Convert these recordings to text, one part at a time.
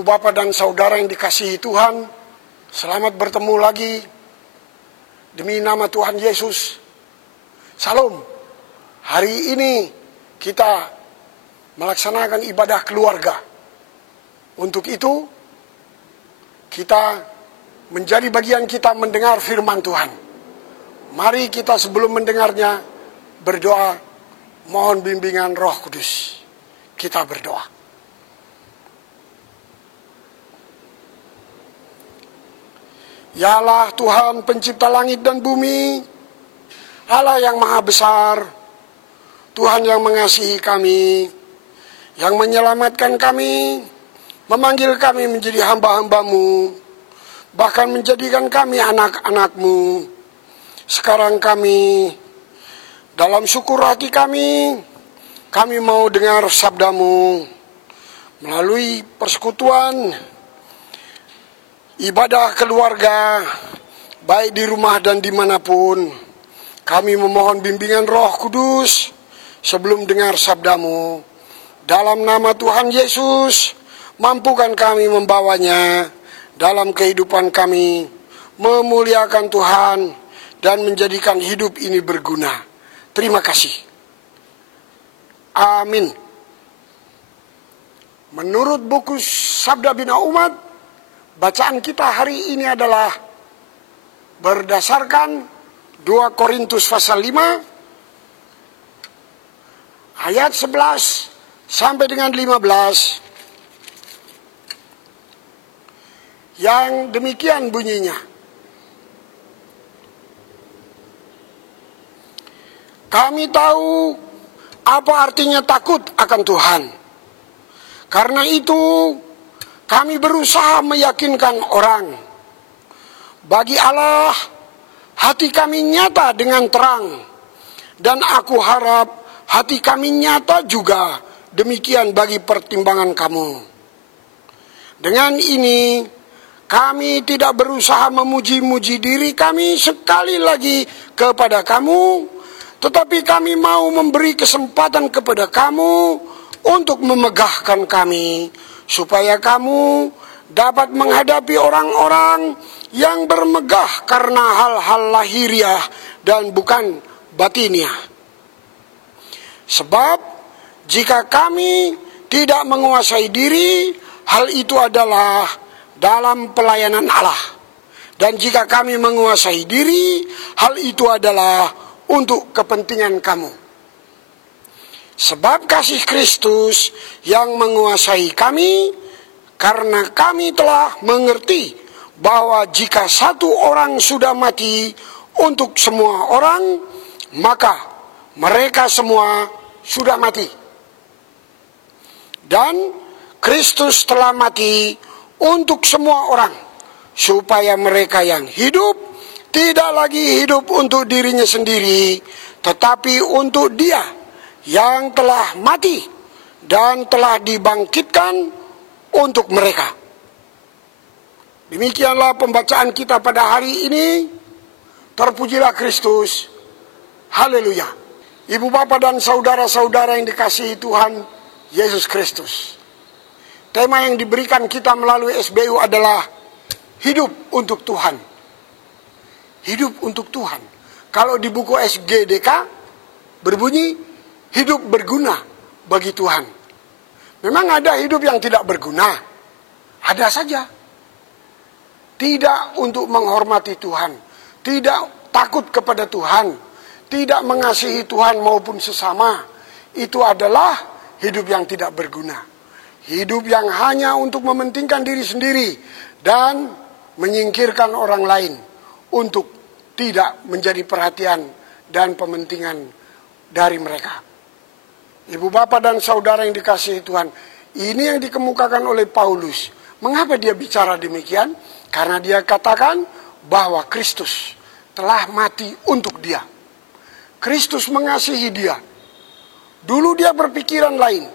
Ibu bapak dan saudara yang dikasihi Tuhan, selamat bertemu lagi demi nama Tuhan Yesus. Salam. Hari ini kita melaksanakan ibadah keluarga. Untuk itu kita menjadi bagian kita mendengar firman Tuhan. Mari kita sebelum mendengarnya berdoa, mohon bimbingan Roh Kudus. Kita berdoa. Ya Allah Tuhan pencipta langit dan bumi, Allah yang maha besar, Tuhan yang mengasihi kami, yang menyelamatkan kami, memanggil kami menjadi hamba-hamba-Mu, bahkan menjadikan kami anak-anak-Mu. Sekarang kami, dalam syukur hati kami mau dengar sabda-Mu melalui persekutuan ibadah keluarga, baik di rumah dan dimanapun. Kami memohon bimbingan Roh Kudus sebelum dengar sabda-Mu. Dalam nama Tuhan Yesus, mampukan kami membawanya dalam kehidupan kami, memuliakan Tuhan, dan menjadikan hidup ini berguna. Terima kasih. Amin. Menurut buku Sabda Bina Umat, bacaan kita hari ini adalah berdasarkan 2 Korintus pasal 5 ayat 11 sampai dengan 15 yang demikian bunyinya. Kami tahu apa artinya takut akan Tuhan. Karena itu kami berusaha meyakinkan orang. Bagi Allah, hati kami nyata dengan terang. Dan aku harap hati kami nyata juga demikian bagi pertimbangan kamu. Dengan ini, kami tidak berusaha memuji-muji diri kami sekali lagi kepada kamu, tetapi kami mau memberi kesempatan kepada kamu untuk memegahkan kami, supaya kamu dapat menghadapi orang-orang yang bermegah karena hal-hal lahiriah dan bukan batiniah. Sebab jika kami tidak menguasai diri, hal itu adalah dalam pelayanan Allah. Dan jika kami menguasai diri, hal itu adalah untuk kepentingan kamu. Sebab kasih Kristus yang menguasai kami, karena kami telah mengerti bahwa jika satu orang sudah mati untuk semua orang, maka mereka semua sudah mati. Dan Kristus telah mati untuk semua orang, supaya mereka yang hidup tidak lagi hidup untuk dirinya sendiri, tetapi untuk Dia yang telah mati dan telah dibangkitkan untuk mereka. Demikianlah pembacaan kita pada hari ini. Terpujilah Kristus. Haleluya. Ibu bapak dan saudara-saudara yang dikasihi Tuhan Yesus Kristus. Tema yang diberikan kita melalui SBU adalah hidup untuk Tuhan. Hidup untuk Tuhan. Kalau di buku SGDK berbunyi hidup berguna bagi Tuhan. Memang ada hidup yang tidak berguna. Ada saja. Tidak untuk menghormati Tuhan. Tidak takut kepada Tuhan. Tidak mengasihi Tuhan maupun sesama. Itu adalah hidup yang tidak berguna. Hidup yang hanya untuk mementingkan diri sendiri. Dan menyingkirkan orang lain. Untuk tidak menjadi perhatian dan pementingan dari mereka. Ibu bapak dan saudara yang dikasihi Tuhan, ini yang dikemukakan oleh Paulus. Mengapa dia bicara demikian? Karena dia katakan bahwa Kristus telah mati untuk dia. Kristus mengasihi dia. Dulu dia berpikiran lain.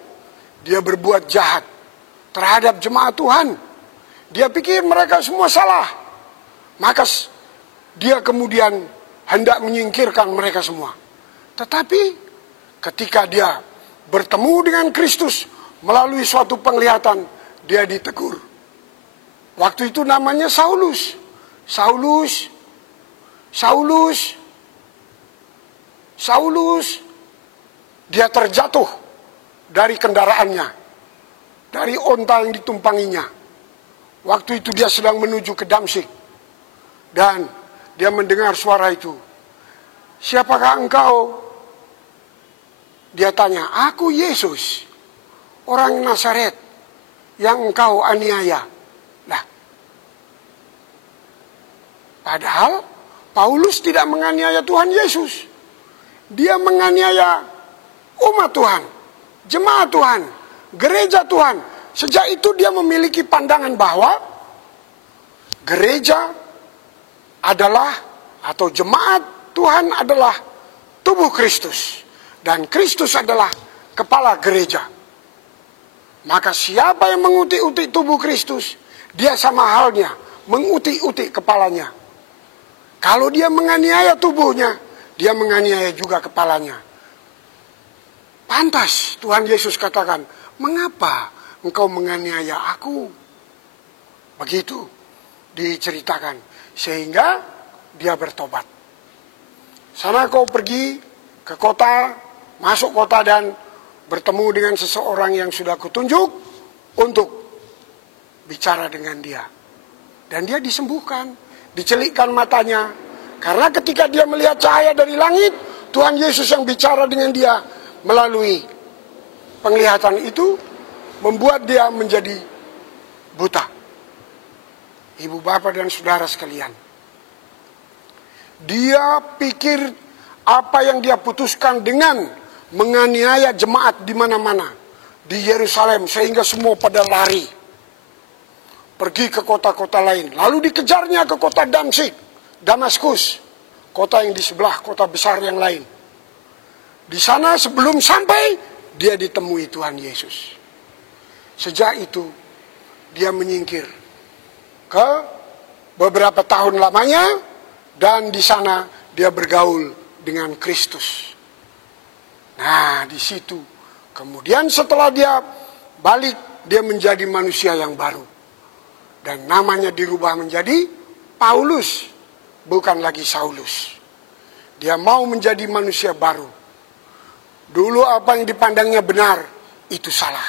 Dia berbuat jahat terhadap jemaat Tuhan. Dia pikir mereka semua salah. Maka dia kemudian hendak menyingkirkan mereka semua. Tetapi ketika dia bertemu dengan Kristus melalui suatu penglihatan, dia ditegur. Waktu itu namanya Saulus. Dia terjatuh dari kendaraannya, dari onta yang ditumpanginya. Waktu itu dia sedang menuju ke Damsyik. Dan dia mendengar suara itu. Siapakah engkau? Dia tanya, aku Yesus, orang Nazaret yang engkau aniaya. Nah, padahal Paulus tidak menganiaya Tuhan Yesus. Dia menganiaya umat Tuhan, jemaat Tuhan, gereja Tuhan. Sejak itu dia memiliki pandangan bahwa gereja adalah, atau jemaat Tuhan adalah tubuh Kristus. Dan Kristus adalah kepala gereja. Maka siapa yang mengutik-utik tubuh Kristus, dia sama halnya mengutik-utik kepalanya. Kalau dia menganiaya tubuhnya, dia menganiaya juga kepalanya. Pantas Tuhan Yesus katakan, mengapa engkau menganiaya aku? Begitu diceritakan. Sehingga dia bertobat. Sana kau pergi ke kota, masuk kota dan bertemu dengan seseorang yang sudah kutunjuk untuk bicara dengan dia. Dan dia disembuhkan, dicelikkan matanya. Karena ketika dia melihat cahaya dari langit, Tuhan Yesus yang bicara dengan dia melalui penglihatan itu, membuat dia menjadi buta. Ibu, bapak, dan saudara sekalian, dia pikir apa yang dia putuskan dengan menganiaya jemaat di mana-mana di Yerusalem, sehingga semua pada lari pergi ke kota-kota lain. Lalu dikejarnya ke kota Damsyik, Damaskus, kota yang di sebelah kota besar yang lain. Di sana sebelum sampai, dia ditemui Tuhan Yesus. Sejak itu dia menyingkir ke beberapa tahun lamanya, dan di sana dia bergaul dengan Kristus. Nah, di situ kemudian setelah dia balik, dia menjadi manusia yang baru. Dan namanya dirubah menjadi Paulus, bukan lagi Saulus. Dia mau menjadi manusia baru. Dulu apa yang dipandangnya benar, itu salah.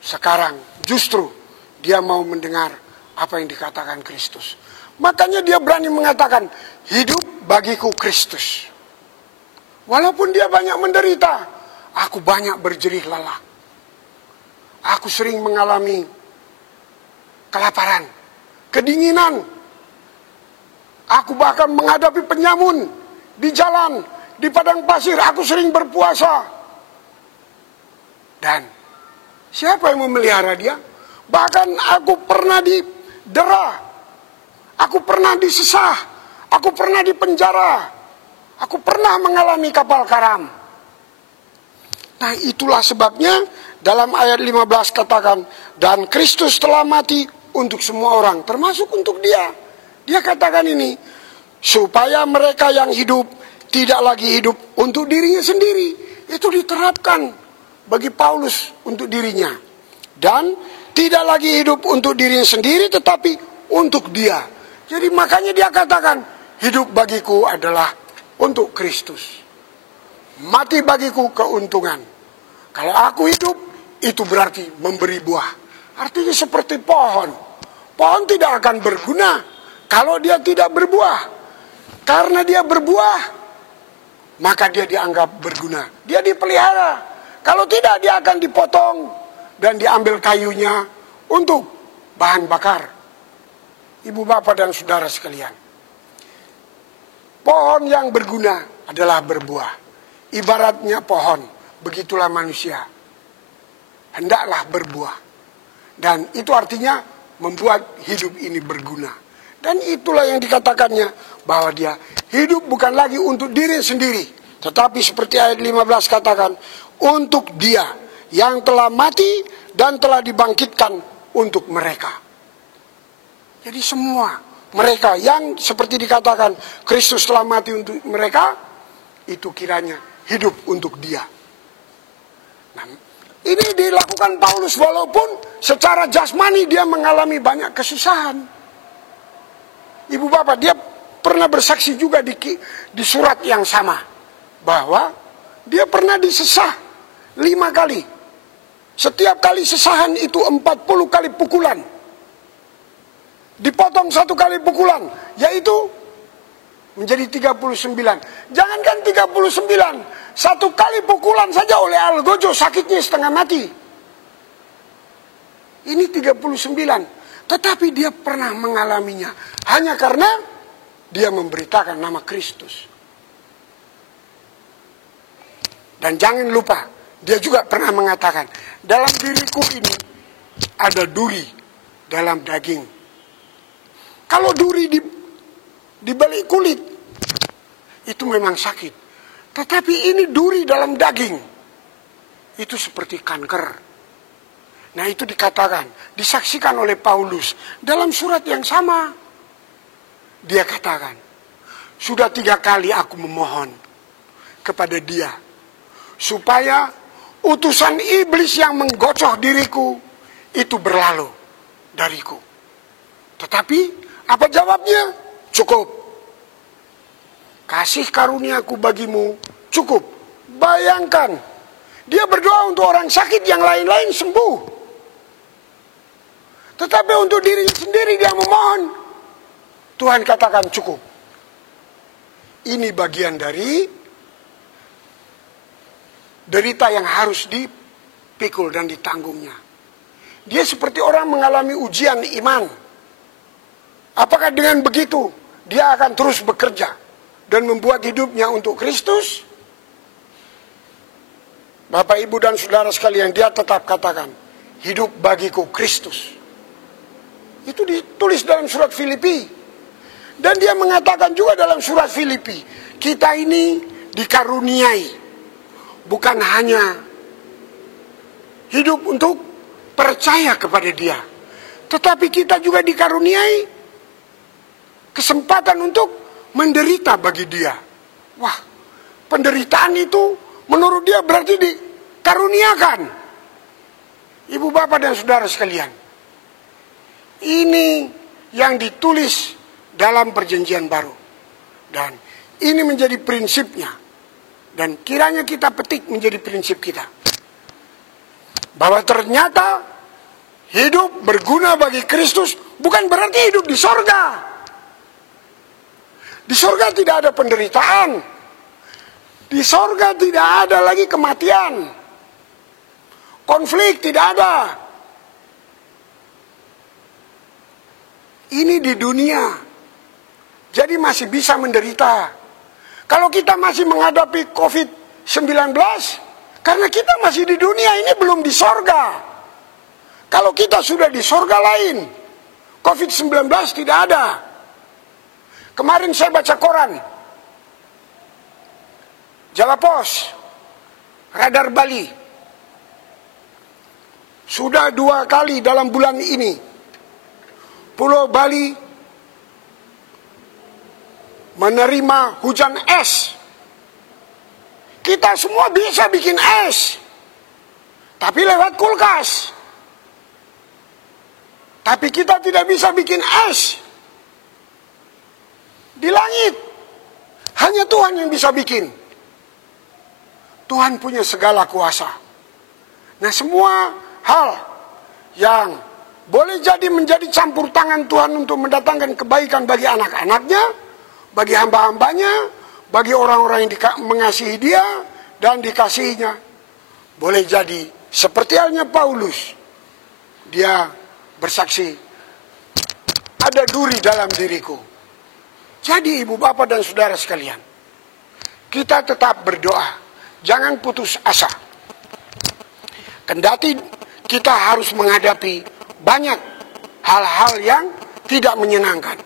Sekarang justru dia mau mendengar apa yang dikatakan Kristus. Makanya dia berani mengatakan, hidup bagiku Kristus. Walaupun dia banyak menderita, aku banyak berjerih lelah. Aku sering mengalami kelaparan, kedinginan. Aku bahkan menghadapi penyamun di jalan, di padang pasir. Aku sering berpuasa. Dan siapa yang memelihara dia? Bahkan aku pernah didera. Aku pernah disesah. Aku pernah dipenjara. Aku pernah mengalami kapal karam. Nah, itulah sebabnya dalam ayat 15 katakan, dan Kristus telah mati untuk semua orang, termasuk untuk dia. Dia katakan ini, supaya mereka yang hidup tidak lagi hidup untuk dirinya sendiri. Itu diterapkan bagi Paulus untuk dirinya. Dan tidak lagi hidup untuk dirinya sendiri, tetapi untuk dia. Jadi makanya dia katakan, hidup bagiku adalah untuk Kristus. Mati bagiku keuntungan. Kalau aku hidup, itu berarti memberi buah. Artinya seperti pohon. Pohon tidak akan berguna kalau dia tidak berbuah. Karena dia berbuah, maka dia dianggap berguna. Dia dipelihara. Kalau tidak, dia akan dipotong dan diambil kayunya untuk bahan bakar. Ibu, bapak, dan saudara sekalian, pohon yang berguna adalah berbuah. Ibaratnya pohon, begitulah manusia. Hendaklah berbuah. Dan itu artinya membuat hidup ini berguna. Dan itulah yang dikatakannya, bahwa dia hidup bukan lagi untuk diri sendiri, tetapi seperti ayat 15 katakan, untuk dia yang telah mati dan telah dibangkitkan untuk mereka. Jadi semua mereka yang seperti dikatakan Kristus telah mati untuk mereka, itu kiranya hidup untuk dia. Nah, Ini dilakukan Paulus walaupun secara jasmani dia mengalami banyak kesusahan. Ibu bapak, dia pernah bersaksi juga di surat yang sama bahwa dia pernah disesah 5 kali. Setiap kali sesahan itu 40 kali pukulan. Dipotong 1 kali pukulan, yaitu menjadi 39. Jangankan 39, 1 kali pukulan saja oleh Algojo sakitnya setengah mati. Ini 39. Tetapi dia pernah mengalaminya hanya karena dia memberitakan nama Kristus. Dan jangan lupa, dia juga pernah mengatakan, dalam diriku ini ada duri dalam daging. Kalau duri di balik kulit, itu memang sakit. Tetapi ini duri dalam daging, itu seperti kanker. Nah itu dikatakan, disaksikan oleh Paulus dalam surat yang sama. Dia katakan, sudah 3 kali aku memohon kepada dia, supaya utusan iblis yang menggocoh diriku, itu berlalu dariku. Tetapi, apa jawabnya? Cukup. Kasih karuniaku bagimu cukup. Bayangkan, dia berdoa untuk orang sakit, yang lain-lain sembuh. Tetapi untuk dirinya sendiri dia memohon, Tuhan katakan cukup. Ini bagian dari derita yang harus dipikul dan ditanggungnya. Dia seperti orang mengalami ujian iman. Apakah dengan begitu dia akan terus bekerja dan membuat hidupnya untuk Kristus? Bapak, Ibu, dan saudara sekalian, dia tetap katakan, hidup bagiku Kristus. Itu ditulis dalam surat Filipi. Dan dia mengatakan juga dalam surat Filipi, kita ini dikaruniai bukan hanya hidup untuk percaya kepada dia, tetapi kita juga dikaruniai kesempatan untuk menderita bagi dia. Wah, penderitaan itu menurut dia berarti dikaruniakan. Ibu bapak dan saudara sekalian, ini yang ditulis dalam perjanjian baru. Dan ini menjadi prinsipnya. Dan kiranya kita petik menjadi prinsip kita. Bahwa ternyata hidup berguna bagi Kristus bukan berarti hidup di sorga. Di sorga tidak ada penderitaan. Di sorga tidak ada lagi kematian. Konflik tidak ada. Ini di dunia. Jadi masih bisa menderita. Kalau kita masih menghadapi COVID-19, karena kita masih di dunia, ini belum di sorga. Kalau kita sudah di sorga lain, COVID-19 tidak ada. Kemarin saya baca koran, Jawa Pos, Radar Bali, sudah 2 kali dalam bulan ini Pulau Bali menerima hujan es. Kita semua bisa bikin es, tapi lewat kulkas. Tapi kita tidak bisa bikin es di langit. Hanya Tuhan yang bisa bikin. Tuhan punya segala kuasa. Nah, semua hal yang boleh jadi menjadi campur tangan Tuhan untuk mendatangkan kebaikan bagi anak-anaknya, bagi hamba-hambanya, bagi orang-orang yang mengasihi dia dan dikasihinya. Boleh jadi seperti halnya Paulus. Dia bersaksi, ada duri dalam diriku. Jadi ibu bapak dan saudara sekalian, kita tetap berdoa. Jangan putus asa. Kendati kita harus menghadapi banyak hal-hal yang tidak menyenangkan.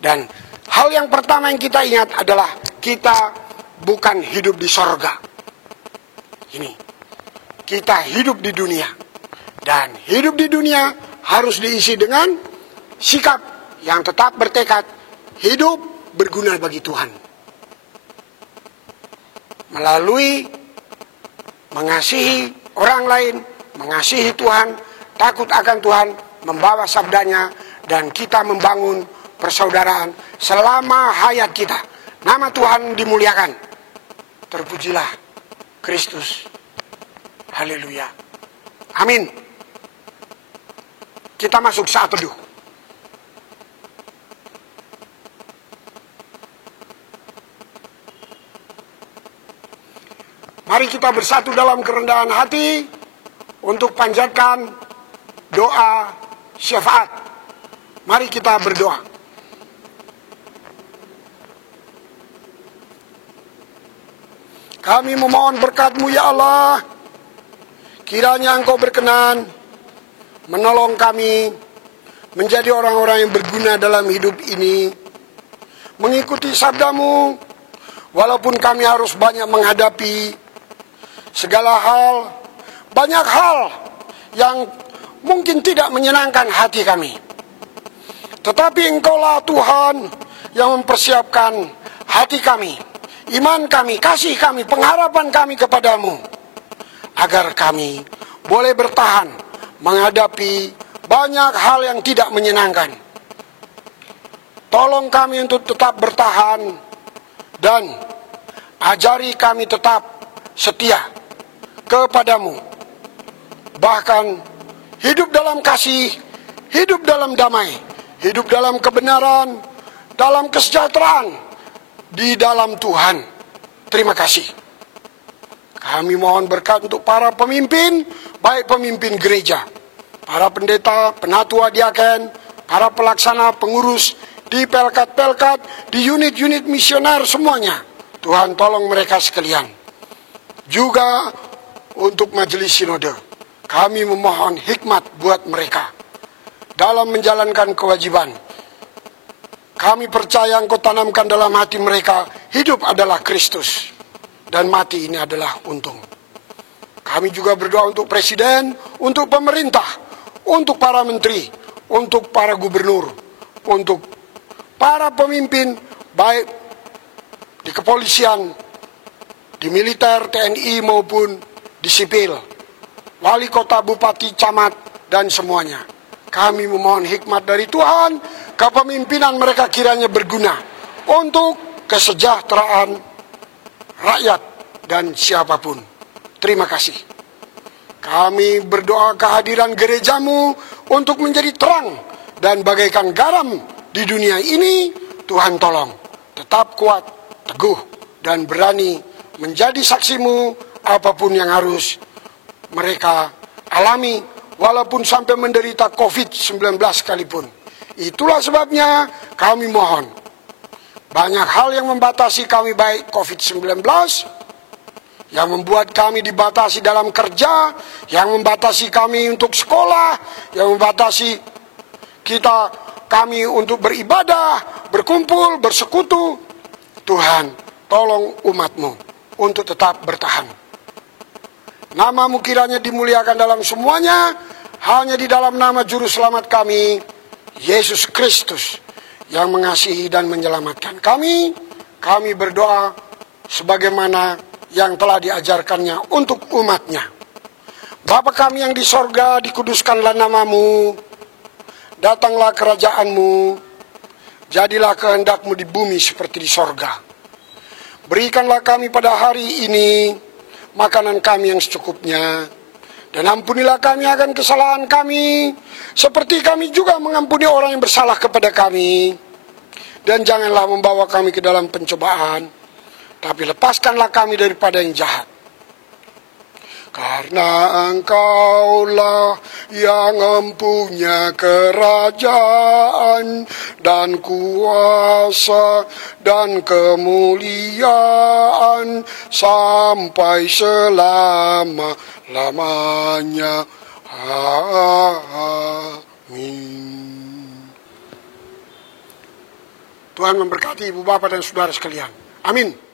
Dan hal yang pertama yang kita ingat adalah kita bukan hidup di sorga. Ini, kita hidup di dunia. Dan hidup di dunia harus diisi dengan sikap yang tetap bertekad hidup berguna bagi Tuhan. Melalui mengasihi orang lain, mengasihi Tuhan, takut akan Tuhan, membawa sabdanya, dan kita membangun persaudaraan selama hayat kita. Nama Tuhan dimuliakan. Terpujilah Kristus. Haleluya. Amin. Kita masuk saat teduh. Mari kita bersatu dalam kerendahan hati untuk panjatkan doa syafaat. Mari kita berdoa. Kami memohon berkat-Mu ya Allah. Kiranya Engkau berkenan menolong kami menjadi orang-orang yang berguna dalam hidup ini. Mengikuti sabda-Mu, walaupun kami harus banyak menghadapi segala hal, banyak hal yang mungkin tidak menyenangkan hati kami. Tetapi Engkaulah Tuhan yang mempersiapkan hati kami, iman kami, kasih kami, pengharapan kami kepadamu, agar kami boleh bertahan menghadapi banyak hal yang tidak menyenangkan. Tolong kami untuk tetap bertahan dan ajari kami tetap setia kepadamu. Bahkan hidup dalam kasih, hidup dalam damai, hidup dalam kebenaran, dalam kesejahteraan di dalam Tuhan. Terima kasih. Kami mohon berkat untuk para pemimpin, baik pemimpin gereja, para pendeta, penatua diaken, para pelaksana, pengurus di pelkat-pelkat, di unit-unit misioner semuanya. Tuhan tolong mereka sekalian. Juga untuk majelis sinode, kami memohon hikmat buat mereka dalam menjalankan kewajiban. Kami percaya Engkau tanamkan dalam hati mereka, hidup adalah Kristus dan mati ini adalah untung. Kami juga berdoa untuk presiden, untuk pemerintah, untuk para menteri, untuk para gubernur, untuk para pemimpin, baik di kepolisian, di militer, TNI maupun di sipil, wali kota, bupati, camat, dan semuanya. Kami memohon hikmat dari Tuhan, kepemimpinan mereka kiranya berguna untuk kesejahteraan rakyat dan siapapun. Terima kasih. Kami berdoa kehadiran gerejamu untuk menjadi terang dan bagaikan garam di dunia ini. Tuhan tolong tetap kuat, teguh, dan berani menjadi saksimu apapun yang harus mereka alami, walaupun sampai menderita COVID-19 sekalipun. Itulah sebabnya kami mohon, banyak hal yang membatasi kami, baik COVID-19, yang membuat kami dibatasi dalam kerja, yang membatasi kami untuk sekolah, yang membatasi kami untuk beribadah, berkumpul, bersekutu. Tuhan, tolong umat-Mu untuk tetap bertahan. Nama-Mu kiranya dimuliakan dalam semuanya, hanya di dalam nama Juru Selamat kami, Yesus Kristus, yang mengasihi dan menyelamatkan kami. Kami berdoa sebagaimana yang telah diajarkannya untuk umat-Nya. Bapa kami yang di sorga, dikuduskanlah nama-Mu, datanglah kerajaan-Mu, jadilah kehendak-Mu di bumi seperti di sorga. Berikanlah kami pada hari ini makanan kami yang secukupnya, dan ampunilah kami akan kesalahan kami, seperti kami juga mengampuni orang yang bersalah kepada kami. Dan janganlah membawa kami ke dalam pencobaan, tapi lepaskanlah kami daripada yang jahat. Karena Engkaulah yang mempunyai kerajaan dan kuasa dan kemuliaan sampai selama-lamanya. Amin. Tuhan memberkati ibu bapak dan saudara sekalian. Amin.